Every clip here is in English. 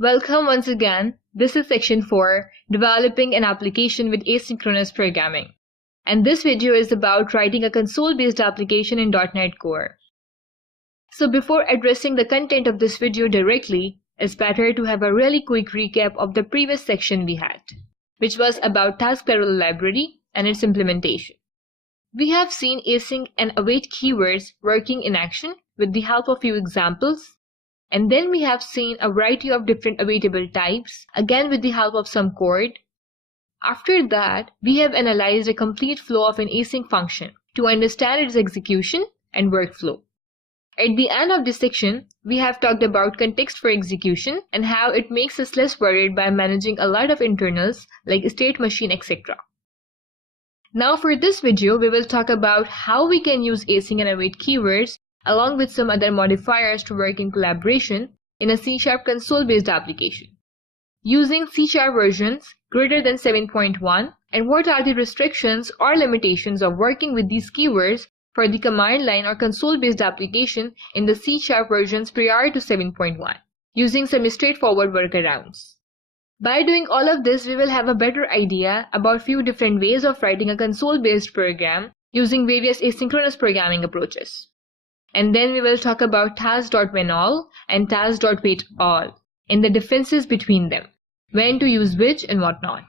Welcome once again. This is section 4, Developing an Application with Asynchronous Programming. And this video is about writing a console-based application in .NET Core. So before addressing the content of this video directly, it's better to have a really quick recap of the previous section we had, which was about task parallel library and its implementation. We have seen async and await keywords working in action with the help of few examples. And then we have seen a variety of different awaitable types, again with the help of some code. After that, we have analyzed a complete flow of an async function to understand its execution and workflow. At the end of this section, we have talked about context for execution and how it makes us less worried by managing a lot of internals like state machine, etc. Now for this video, we will talk about how we can use async and await keywords along with some other modifiers to work in collaboration in a C# console-based application. Using C# versions greater than 7.1, and what are the restrictions or limitations of working with these keywords for the command line or console-based application in the C# versions prior to 7.1, using some straightforward workarounds. By doing all of this, we will have a better idea about few different ways of writing a console-based program using various asynchronous programming approaches. And then we will talk about task.whenAll and task.waitAll and the differences between them, when to use which and what not.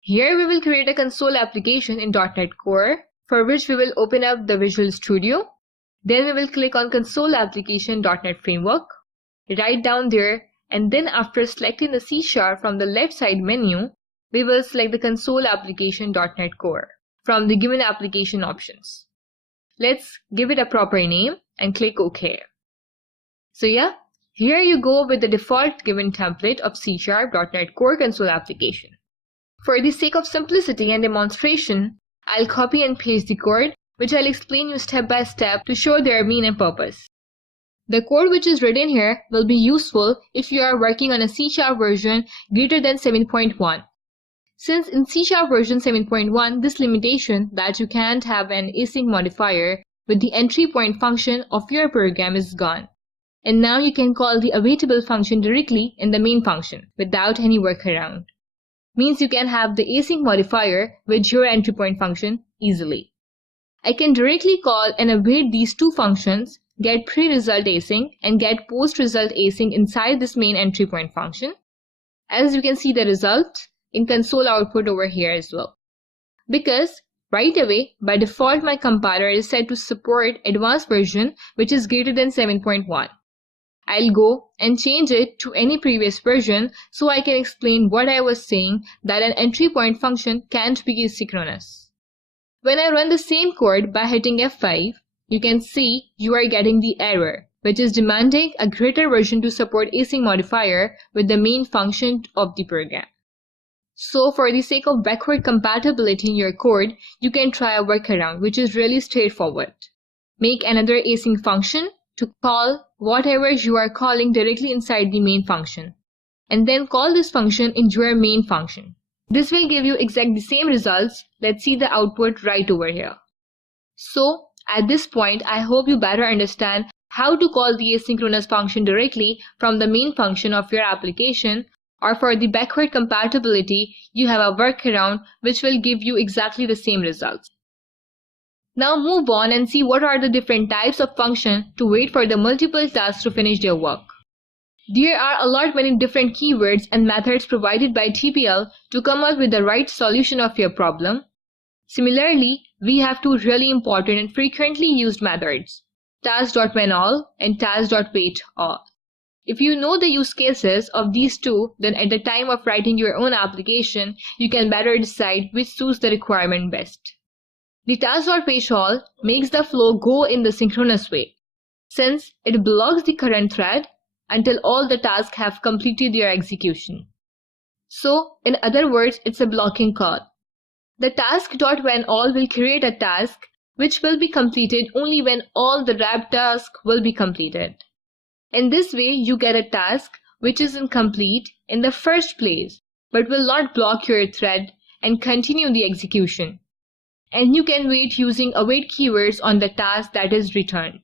Here we will create a console application in .NET Core, for which we will open up the Visual Studio. Then we will click on Console Application .NET Framework, right down there, and then after selecting the C# from the left side menu, we will select the Console Application .NET Core from the given application options. Let's give it a proper name and click OK. So yeah, here you go with the default given template of C# .NET Core console application. For the sake of simplicity and demonstration, I'll copy and paste the code, which I'll explain you step by step to show their meaning and purpose. The code which is written here will be useful if you are working on a C# version greater than 7.1. Since in C# version 7.1, this limitation that you can't have an async modifier with the entry point function of your program is gone. And now you can call the awaitable function directly in the main function without any workaround. Means you can have the async modifier with your entry point function easily. I can directly call and await these two functions, get pre-result async and get post-result async inside this main entry point function. As you can see the result in console output over here as well. Because right away, by default, my compiler is set to support advanced version which is greater than 7.1. I'll go and change it to any previous version so I can explain what I was saying, that an entry point function can't be asynchronous. When I run the same code by hitting F5, you can see you are getting the error, which is demanding a greater version to support async modifier with the main function of the program. So for the sake of backward compatibility in your code, you can try a workaround which is really straightforward. Make another async function to call whatever you are calling directly inside the main function, and then call this function in your main function. This will give you exactly the same results. Let's see the output right over here. So at this point, I hope you better understand how to call the asynchronous function directly from the main function of your application, or for the backward compatibility, you have a workaround which will give you exactly the same results. Now move on and see what are the different types of functions to wait for the multiple tasks to finish their work. There are a lot many different keywords and methods provided by TPL to come up with the right solution of your problem. Similarly, we have two really important and frequently used methods, task.whenAll and task.waitAll. If you know the use cases of these two, then at the time of writing your own application, you can better decide which suits the requirement best. The task.waitAll makes the flow go in the synchronous way, since it blocks the current thread until all the tasks have completed their execution. So, in other words, it's a blocking call. The task.whenAll will create a task which will be completed only when all the wrapped tasks will be completed. In this way, you get a task which is incomplete in the first place, but will not block your thread and continue the execution. And you can wait using await keywords on the task that is returned.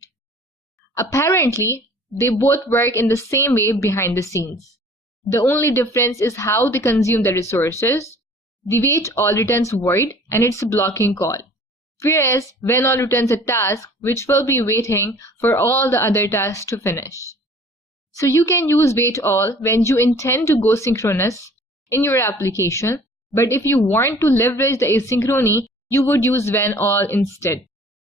Apparently, They both work in the same way behind the scenes. The only difference is how they consume the resources. The wait all returns void and it's a blocking call. Whereas when all returns a task which will be waiting for all the other tasks to finish. So you can use wait all when you intend to go synchronous in your application, but if you want to leverage the asynchrony, you would use when all instead.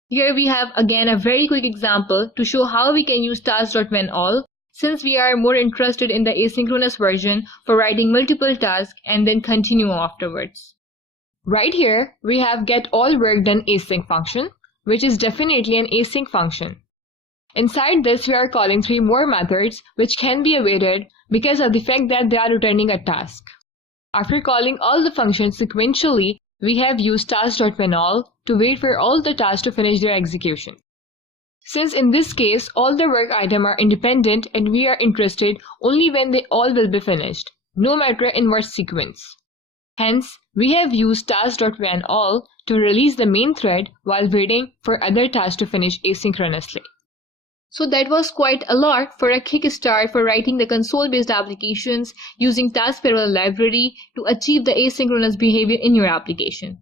Here we have again a very quick example to show how we can use task.whenAll, since we are more interested in the asynchronous version for writing multiple tasks and then continue afterwards. Right here, we have getAllWorkDone function, which is definitely an async function. Inside this, we are calling 3 more methods which can be awaited because of the fact that they are returning a task. After calling all the functions sequentially, we have used task.whenAll to wait for all the tasks to finish their execution. Since in this case, all the work items are independent and we are interested only when they all will be finished, no matter in what sequence. Hence, we have used task.whenAll to release the main thread while waiting for other tasks to finish asynchronously. So that was quite a lot for a kickstart for writing the console-based applications using task parallel library to achieve the asynchronous behavior in your application.